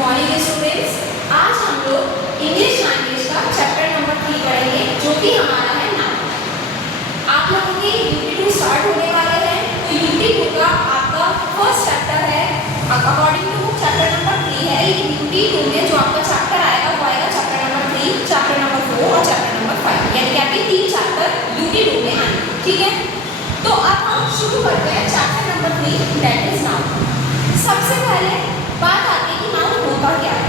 Morning students, आज हम लोग इंग्लिश लैंग्वेज का चैप्टर नंबर 3 पढ़ेंगे जो कि हमारा है नाउन। आप लोगों के यूनिट 2 स्टार्ट होने वाले हैं, तो यूनिट 2 का आपका फर्स्ट चैप्टर है। According to book chapter number 3 है। ये यूनिट 2 में जो आपका चैप्टर आएगा वो आएगा चैप्टर नंबर 3, चैप्टर नंबर 4 और चैप्टर नंबर 5, यानी कि आपके 3 चैप्टर यूनिट 2 में आएंगे। ठीक है, तो अब हम शुरू करते हैं chapter number 3, that is noun. सबसे पहले बात आती है कि नाउन होता क्या है।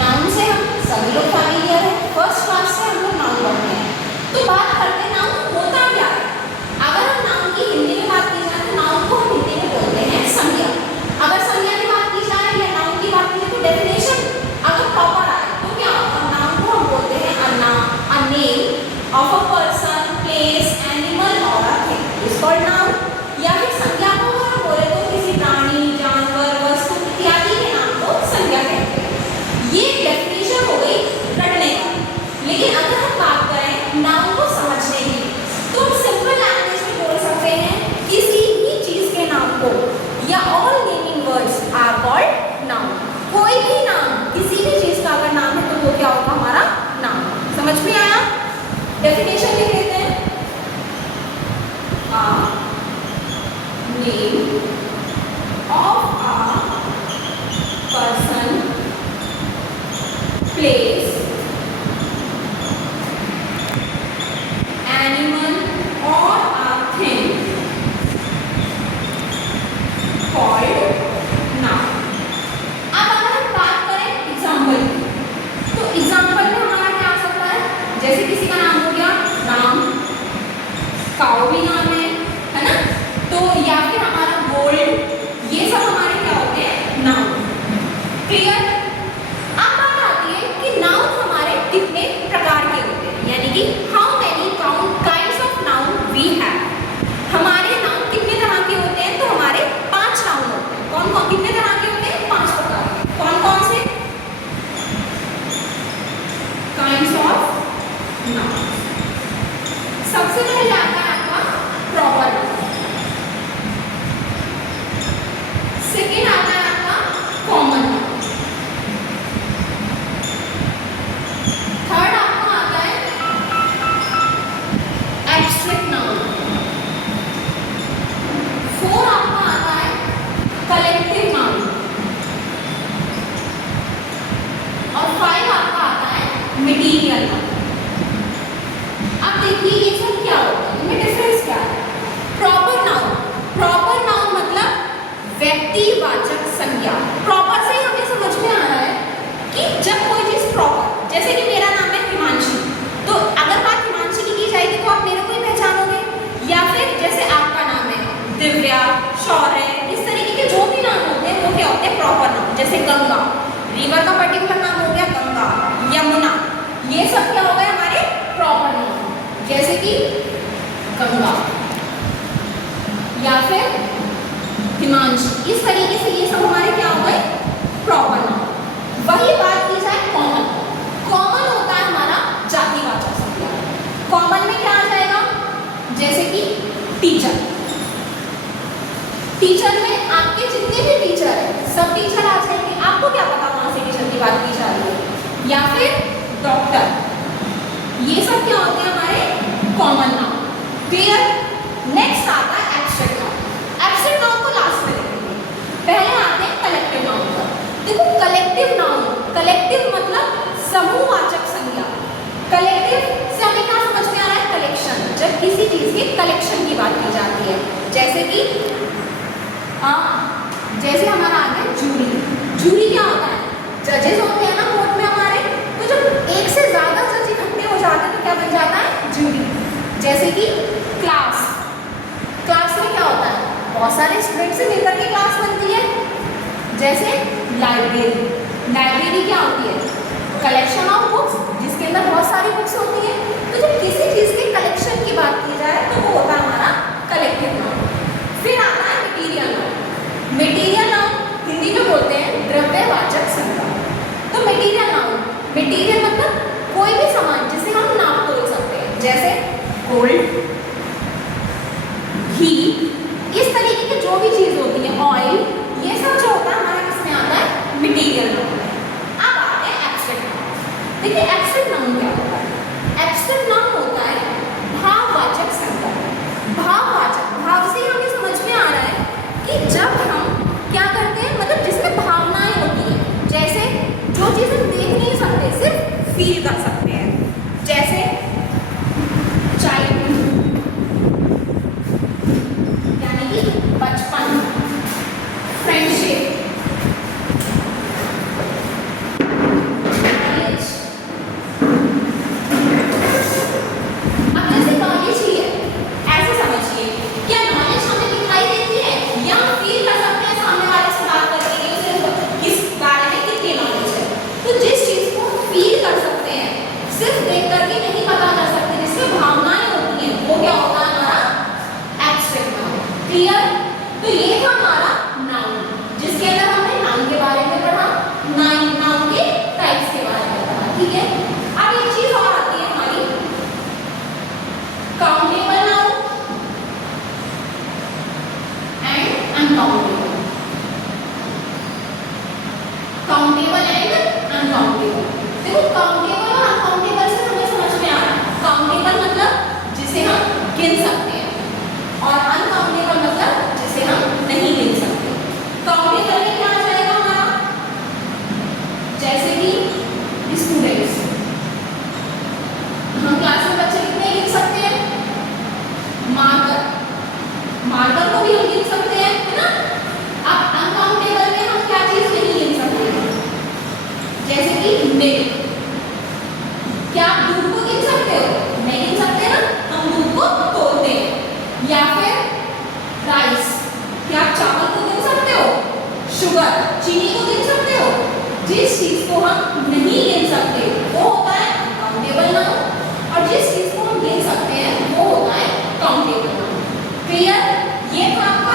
नाउन से हम सभी लोग फैमिलियर हैं, फर्स्ट क्लास से हम लोग नाउन पढ़ते हैं। तो बात करते हैं नाउन होता क्या है। अगर हम नाउन की हिंदी में बात की जाए तो नाउन को हम हिंदी में बोलते हैं संज्ञा। अगर संज्ञा की बात की जाए या नाउन की बात की जाए तो डेफिनेशन अगर प्रॉपर आए तो क्या होगा, नाउन को हम बोलते हैं a name of a person, place, animal और a thing is called noun. या फिर संज्ञा को अगर हम बोले तो किसी प्राणी, जानवर, वस्तु इत्यादि के नाम को संज्ञा कहते हैं। ये डेफिनेशन हो गई रटने का। लेकिन अगर हम बात करें नाउन को समझने की तो हम सिंपल लैंग्वेज में बोल सकते हैं किसी भी चीज के नाम को या all naming words are called noun. कोई भी नाम किसी भी चीज का अगर नाम है तो वो क्या होगा, हमारा नाम। समझ में आया? डेफिनेशन लिख लेते हैं। Name of a person, place, animal or a thing called noun। अब अगर हम बात करें एग्जाम्पल की तो एग्जाम्पल में हमारा क्या आ सकता है, जैसे किसी का नाम हो गया राम, काऊ भी नाम है ना, तो या फिर हमारा गोल्ड, ये सब हमारे क्या होते हैं, नाउन। क्लियर? अब बात आती है कि नाउन हमारे कितने प्रकार के होते हैं, यानी कि how many kinds of noun we have. हमारे नाउन कितने तरह के होते हैं, तो हमारे 5 नाउन होते हैं। कौन कौन कितने तरह के होते हैं, 5 प्रकार के। कौन कौन से काइंड्स ऑफ नाउन? सबसे पहले आता है आपका प्रॉपर नाउन, सेकेंड आता है आपका कॉमन नाउन, थर्ड आपका आता है एब्स्ट्रैक्ट नाउन, फोर्थ आपका आता है कलेक्टिव नाउन और 5 आपका आता है मटीरियल नाउन। अब देखिए ये सब क्या होता है, इनमें डिफरेंस क्या है। प्रॉपर नाउन मतलब व्यक्तिवाचक संज्ञा। प्रॉपर से ही हमें समझ में आ रहा है कि जब कोई चीज प्रॉपर, जैसे कि मेरा नाम है हिमांशी, तो अगर बात हिमांशी की जाएगी तो आप मेरे को ही पहचानोगे। या फिर जैसे आपका नाम है दिव्या, शौर्य, इस तरीके के जो भी नाम होते हैं वो क्या होते हैं, प्रॉपर नाम। जैसे गंगा, रिवर का पर्टिकुलर नाम हो गया गंगा, यमुना, ये सब क्या हो गए हमारे प्रॉपर नाम। जैसे कि गंगा या फिर हिमांशु, इस तरीके से ये सब हमारे क्या हो गए, प्रॉपर नाउन। वही बात की जाए कॉमन। कॉमन होता है हमारा जातिवाचक संज्ञा। कॉमन में क्या आ जाएगा, जैसे कि टीचर। टीचर में आपके जितने भी टीचर हैं सब टीचर आ जाएंगे। आपको क्या पता कौन से टीचर की बात की जा रही है। या फिर डॉक्टर, ये सब क्या होते हैं हमारे कॉमन नाउन। क्लियर? नेक्स्ट आता है एब्स्ट्रैक्ट नाउन। एब्स्ट्रैक्ट नाउन को लास्ट में देखेंगे, पहले आते हैं कलेक्टिव नाउन पर। देखो कलेक्टिव नाउन, कलेक्टिव मतलब समूहवाचक संज्ञा। कलेक्टिव से हमें क्या समझ में आ रहा है, कलेक्शन। जब किसी चीज के कलेक्शन की बात की जाती है, जैसे कि जैसे हमारा आ गया जूरी। जूरी क्या होता है, जजेस होते हैं ना कोर्ट में हमारे, तो जब एक से ज्यादा जज इकट्ठे हो जाते हैं तो क्या बन जाता है, जूरी। जैसे कि क्लास, क्लास में क्या होता है, बहुत सारे स्टूडेंट से मिलकर के क्लास बनती है। जैसे लाइब्रेरी, लाइब्रेरी क्या होती है, कलेक्शन ऑफ बुक्स, जिसके अंदर बहुत सारी बुक्स होती है। तो जब किसी चीज के कलेक्शन की बात की जाए तो वो होता है हमारा कलेक्टिव नाउन। फिर आता है material noun. Material noun Hindi में बोलते हैं द्रव्यवाचक संज्ञा। तो मटीरियल नाउन, मटीरियल मतलब कोई भी सामान जिसे हम नाप तोल सकते हैं, जैसे गोल्ड, घी, इस तरीके की जो भी चीज होती है, ऑयल, ये सब जो होता है हमारे किसमें आता है, मटीरियल नाउन। देखिए एब्स्ट्रैक्ट नाउन क्या होता है? एब्स्ट्रैक्ट नाउन होता है भाववाचक संकल्प। भाववाचक, भाव से हमें समझ में आ रहा है कि जब हम क्या करते हैं, मतलब जिसमें भावनाएं होती हैं, जैसे जो चीज़ हम देख नहीं सकते सिर्फ फील कर सकते हैं, जैसे चाइल्डहुड यानी कि बचपन, फ्रेंडशिप, काउंटेबल एंड अनकाउंटेबल। देखो काउंटेबल और अनकाउंटेबल से हमें समझ में आ रहा है। काउंटेबल मतलब जिसे हम गिन सकते हैं और अनकाउंटेबल मतलब जिसे हम नहीं गिन सकते। काउंटेबल में क्या आ जाएगा हमारा, जैसे कि स्टूडेंट्स, हम क्लास में बच्चे कितने गिन सकते हैं? मार्कर, मार्कर को भी हम गिन सकते हैं, है ना। अब अनकाउंटेबल में हम क्या चीज नहीं गिन सकते, जैसे कि मिल्क। क्या आप दूध को गिन सकते हो? नहीं गिन सकते ना, हम दूध को तोड़ते हैं। या फिर राइस, क्या आप चावल को गिन सकते हो? शुगर, चीनी को गिन सकते हो? जिस चीज को हम नहीं गिन सकते वो होता है अनकाउंटेबल नाउन, और जिस चीज को हम गिन सकते हैं वो होता है काउंटेबल नाउन। क्लियर? ये था आपका